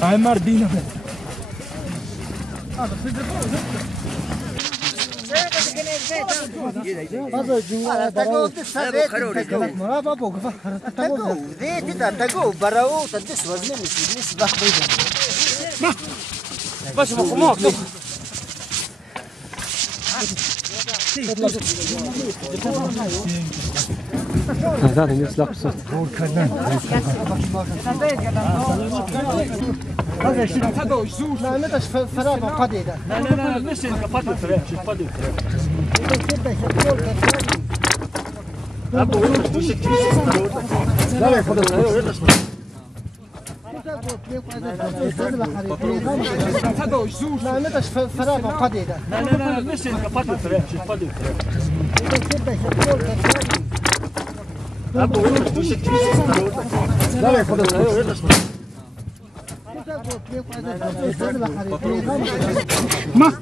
Mardina. هذا الناس لا قصة هذا الشيء هذا يسوس لا متى فراغ قديده لا مش قديد فراغ قديد لا لا خذ هذا يسوس لا متى فراغ قديده لا مش قديد فراغ قديد لا لا خذ ما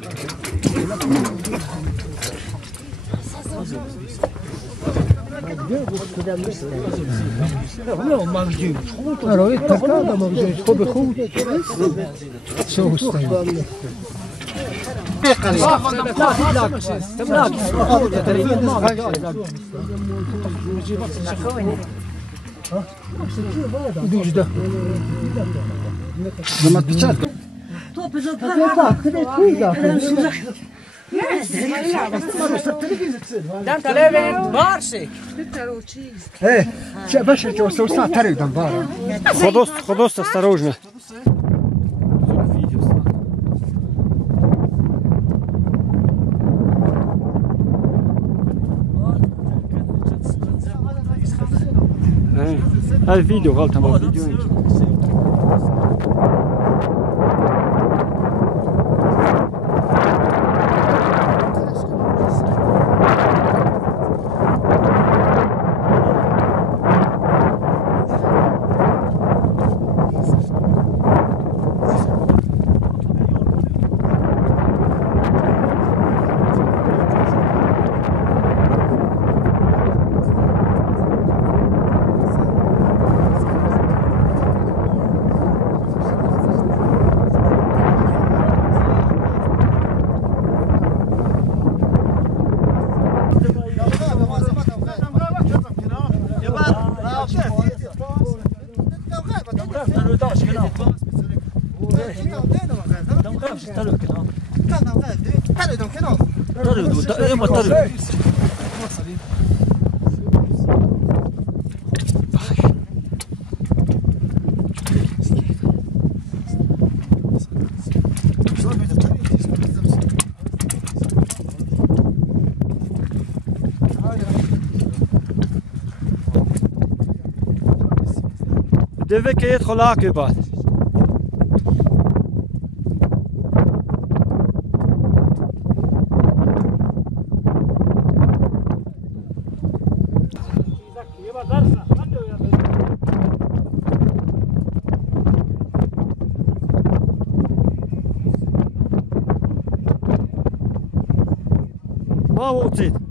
لما تشارك Dan talebe barsi. باش توسع طريق دنبار خدوست осторожно. هذا فيديو غلط ما فيديو devait être là que bas. ما وصلت